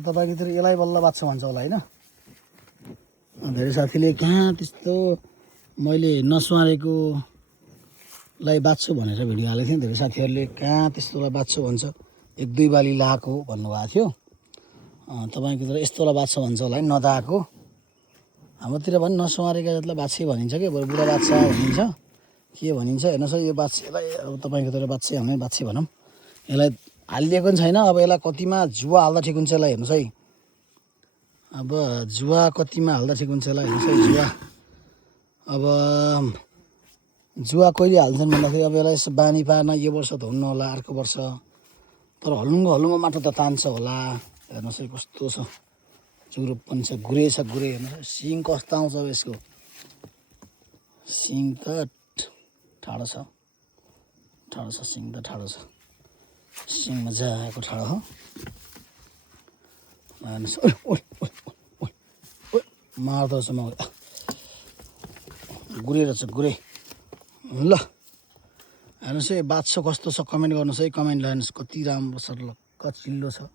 तपाईँकोतिर यसलाई बल्ल बाँच्छ भन्छ होला होइन। धेरै साथीले कहाँ त्यस्तो मैले नसुहारेको लाई बाँच्छु भनेर भिडियो हालेको थिएँ। धेरै साथीहरूले कहाँ त्यस्तोलाई बाँच्छु भन्छ, 1-2 बाली लाएको भन्नुभएको थियो। तपाईँकोतिर यस्तोलाई बाँच्छ भन्छ होला है, नदाएको। हाम्रोतिर पनि नसुहारेका जतिलाई बाछे भनिन्छ कि, बुढा बाछा भनिन्छ के भनिन्छ हेर्नुहोस् है। यो बाछेलाई अब तपाईँकोतिर बाछे हामी बाछे भनौँ। यसलाई हालिदिएको पनि छैन। अब यसलाई कतिमा जुवा हाल्दा ठिक हुन्छ यसलाई हेर्नुहोस् है। अब जुवा कतिमा हाल्दा ठिक हुन्छ यसलाई हेर्नुहोस् है। अब जुवा कहिले हाल्छन् भन्दाखेरि अब यसलाई यसो बानी पार्न यो वर्ष त हुन्न होला, अर्को वर्ष। तर हल्लुङ्गो माटो त तान्छ होला। हेर्नुहोस् है कस्तो छ, जुरो पनि छ, गुरे छ, गुरे हेर्नुहोस्। सिङ कस्तो आउँछ अब यसको, सिङ त ठाडो छ, सिङ त ठाडो छ। सिङ मजाको ठाडो हो। मार्दो रहेछ म, गुरे रहेछ, गुरे। ल हेर्नुहोस् है, बाछो कस्तो छ कमेन्ट गर्नुहोस् है। कमेन्ट हेर्नुहोस् कति राम्रो छ, चिल्लो छ।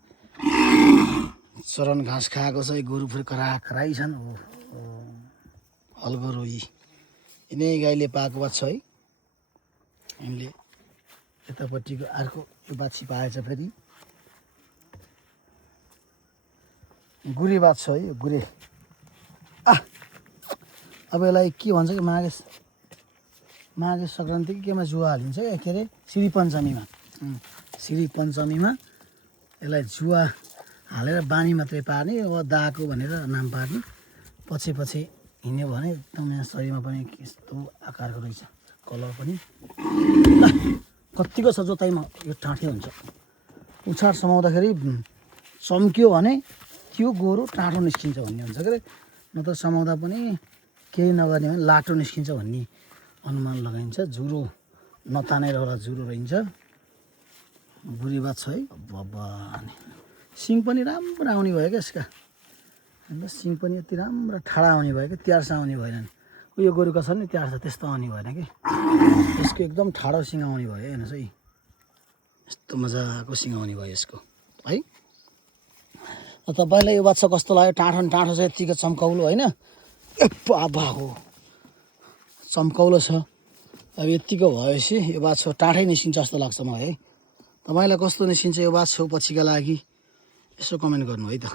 चरन घाँस खाएको छ। गोरु फेरि खराई छन्। हलगोरु यिनै गाईले पाएको बाछो है। यिनले यतापट्टिको अर्को यो बाछी पाएछ फेरि। गुरे बाछो है यो, गुरे। अब यसलाई के भन्छ कि माघे सङ्क्रान्ति कि केमा जुवा हालिन्छ क्या, के अरे श्री पञ्चमीमा। श्री पञ्चमीमा यसलाई जुवा हालेर बानी मात्रै पार्ने, अब दाको भनेर नाम पार्ने। पछि हिँड्यो भने एकदम यहाँ शरीरमा पनि यस्तो आकारको रहेछ, कलर पनि कत्तिको छ। जोताइमा यो टाँठे हुन्छ। उछाड समाउँदाखेरि चम्क्यो भने त्यो गोरु टाँठो निस्किन्छ भन्ने हुन्छ के अरे। नत्र समाउँदा पनि केही नगर्ने भने लाटो निस्किन्छ भन्ने अनुमान लगाइन्छ। जुरो नतानेर होला जुरो रहन्छ। बुढी बात छ है। भगवान् सिङ पनि राम्रो आउने भयो क्या यसका। अन्त सिङ पनि यति राम्रो ठाडा आउने भयो क्या, त्यार्सा आउने भएन। उयो गोरुका छ नि त्यार्सा, त्यस्तो आउने भएन कि। यसको एकदम ठाडो सिङ आउने भयो हेर्नुहोस् है। यस्तो मजाको सिङ आउने भयो यसको है। तपाईँलाई यो बाछा कस्तो लाग्यो? टाँठो छ, यत्तिको चम्कौलो होइन। बाबा हो चम्कौलो छ। अब यत्तिको भएपछि यो बाछो टाँठै निस्किन्छ जस्तो लाग्छ मलाई है। तपाईँलाई कस्तो निस्किन्छ यो बाछो पछिका लागि यसो कमेन्ट गर्नु है त।